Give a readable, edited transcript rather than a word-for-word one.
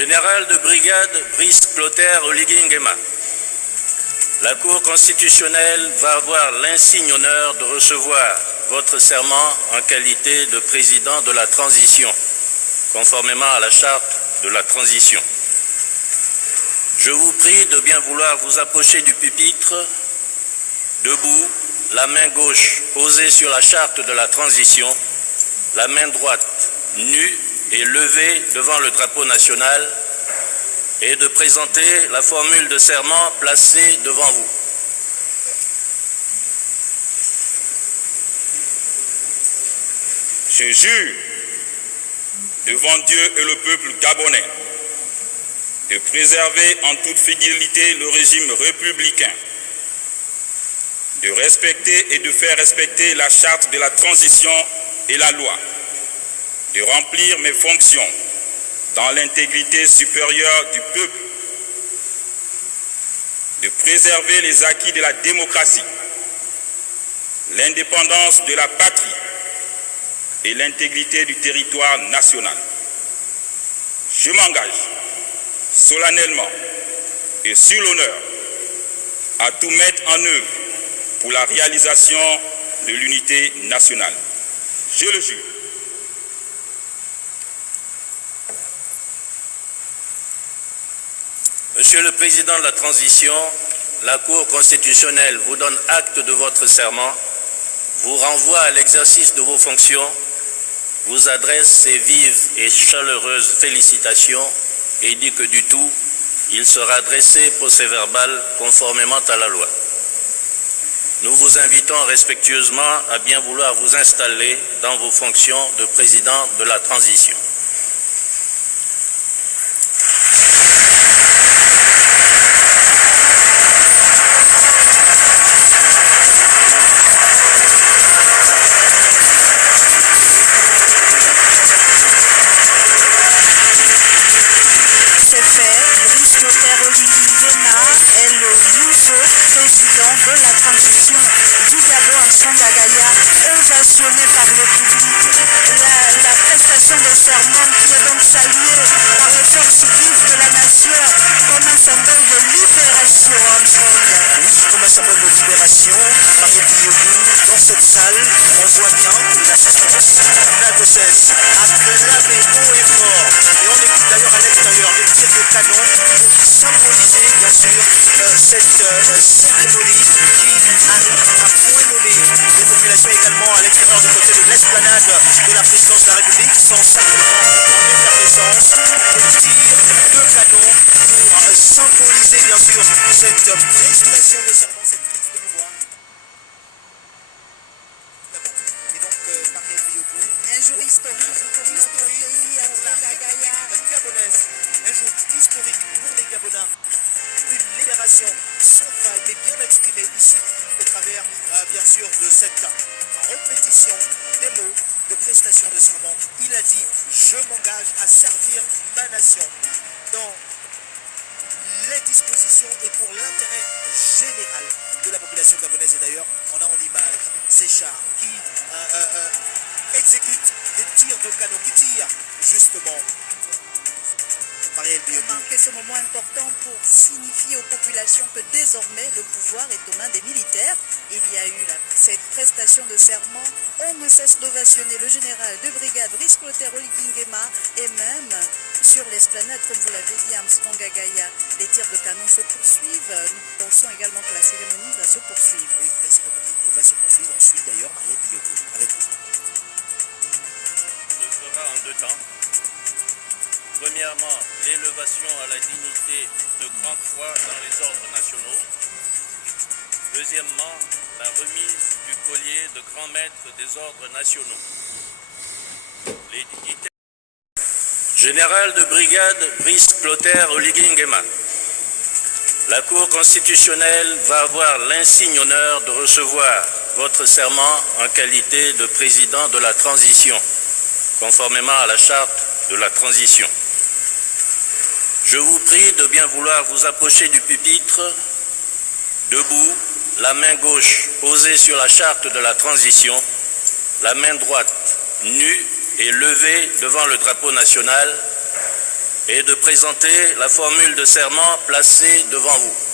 Général de brigade Brice Clotaire Oligui Nguema, la Cour constitutionnelle va avoir l'insigne honneur de recevoir votre serment en qualité de président de la transition, conformément à la charte de la transition. Je vous prie de bien vouloir vous approcher du pupitre, debout, la main gauche posée sur la charte de la transition, la main droite nue et levée devant le drapeau national, et de présenter la formule de serment placée devant vous. Je jure devant Dieu et le peuple gabonais de préserver en toute fidélité le régime républicain, de respecter et de faire respecter la charte de la transition et la loi, de remplir mes fonctions dans l'intégrité supérieure du peuple, de préserver les acquis de la démocratie, l'indépendance de la patrie et l'intégrité du territoire national. Je m'engage solennellement et sur l'honneur à tout mettre en œuvre pour la réalisation de l'unité nationale. Je le jure. Monsieur le Président de la Transition, la Cour constitutionnelle vous donne acte de votre serment, vous renvoie à l'exercice de vos fonctions, vous adresse ses vives et chaleureuses félicitations et dit que du tout, il sera dressé procès-verbal conformément à la loi. Nous vous invitons respectueusement à bien vouloir vous installer dans vos fonctions de Président de la Transition. Ovationné par le public, la prestation de serment qui est donc saluée par les forces vives de la nation comme un symbole de libération. Oui, comme un symbole de libération, Marielle Biogou, dans cette salle, on voit bien que l'assistance n'a de cesse à clamer haut et fort. Et on écoute d'ailleurs à l'extérieur les tirs de canon pour symboliser bien sûr cette cérémonie qui arrive à point nommé. Les populations également à l'extérieur du côté de l'esplanade de la présidence de la République sont simplement en effervescence. Des tirs de canon pour symboliser bien sûr cette prestation de serment, cette prise de pouvoir. Et donc Marielle Biogou, Un jour historique pour notre pays, à Tsangagaya. gabonaise, un jour historique pour les Gabonais. Une libération sans faille, mais bien exprimée ici, au travers, bien sûr, de cette répétition des mots de prestation de serment. Il a dit « Je m'engage à servir ma nation dans les dispositions et pour l'intérêt général de la population gabonaise. » Et d'ailleurs, on a en image ces chars qui exécutent des tirs de canon, qui tirent justement. Marielle Biogou. Marquer ce moment important pour signifier aux populations que désormais le pouvoir est aux mains des militaires. Il y a eu cette prestation de serment. On ne cesse d'ovationner le général de brigade Brice Clotaire Oligui Nguema et même sur l'esplanade, comme vous l'avez dit, Armstrong Agaya. Les tirs de canon se poursuivent. Nous pensons également que la cérémonie va se poursuivre. Oui, la cérémonie va se poursuivre. On suit d'ailleurs Marielle Biogou avec vous. Ce sera en deux temps. Premièrement, l'élévation à la dignité de grande croix dans les ordres nationaux. Deuxièmement, la remise du collier de grand maître des ordres nationaux. Les dignitaires. Général de brigade Brice Clotaire Oligui Nguema, la Cour constitutionnelle va avoir l'insigne honneur de recevoir votre serment en qualité de président de la transition, conformément à la charte de la transition. Je vous prie de bien vouloir vous approcher du pupitre, debout, la main gauche posée sur la charte de la transition, la main droite nue et levée devant le drapeau national, et de présenter la formule de serment placée devant vous.